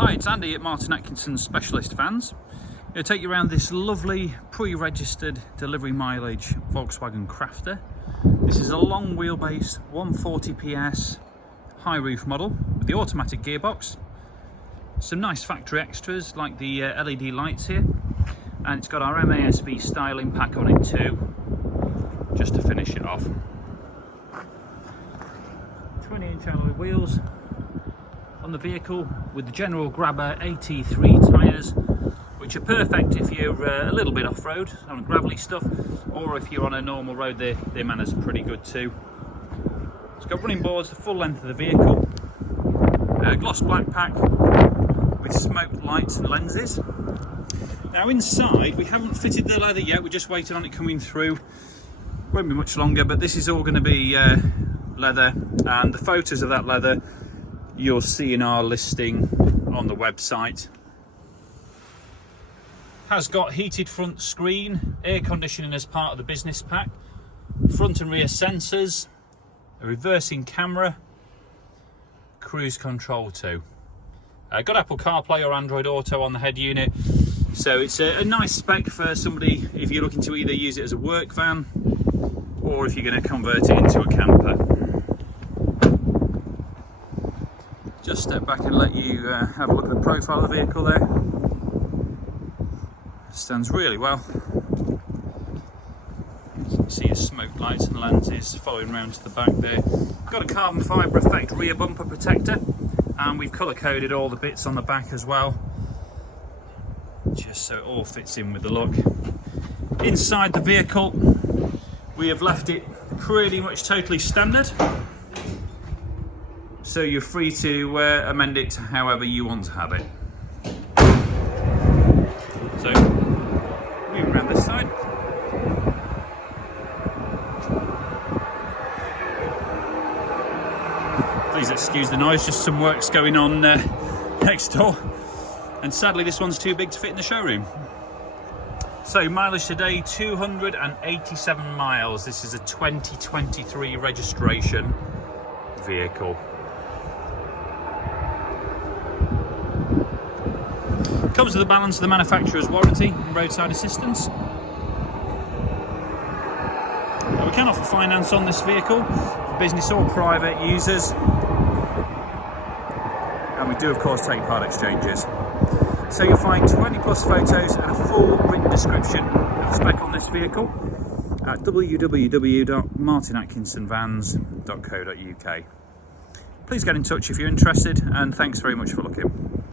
Hi, it's Andy at Atkinson Specialist Vans. I'm going to take you around this lovely pre-registered delivery mileage Volkswagen Crafter. This is a long wheelbase 140 PS high roof model with the automatic gearbox. Some nice factory extras like the LED lights here, and it's got our MASB styling pack on it too, just to finish it off. 20-inch alloy wheels on the vehicle with the general grabber AT3 tyres, which are perfect if you're a little bit off-road on gravelly stuff, or if you're on a normal road, their manners are pretty good too. It's got running boards the full length of the vehicle, gloss black pack with smoked lights and lenses. Now inside we haven't fitted the leather yet, we're just waiting on it coming through. Won't be much longer, but this is all going to be leather, and the photos of that leather you'll see in our listing on the website. Has got heated front screen, air conditioning as part of the business pack, front and rear sensors, a reversing camera, cruise control too. Got Apple CarPlay or Android Auto on the head unit, so it's a nice spec for somebody if you're looking to either use it as a work van or if you're going to convert it into a camper. Just step back and let you have a look at the profile of the vehicle there. Stands really well. You can see his smoke lights and lenses following around to the back there. Got a carbon fibre effect rear bumper protector, and we've colour coded all the bits on the back as well, just so it all fits in with the look. Inside the vehicle we have left it pretty much totally standard, so you're free to amend it however you want to have it. So, moving around this side. Please excuse the noise, just some work's going on next door. And sadly this one's too big to fit in the showroom. So mileage today, 287 miles. This is a 2023 registration vehicle. Comes with the balance of the manufacturer's warranty and roadside assistance. We can offer finance on this vehicle for business or private users, and we do of course take part exchanges. So you'll find 20 plus photos and a full written description of the spec on this vehicle at www.martinatkinsonvans.co.uk. Please get in touch if you're interested, and thanks very much for looking.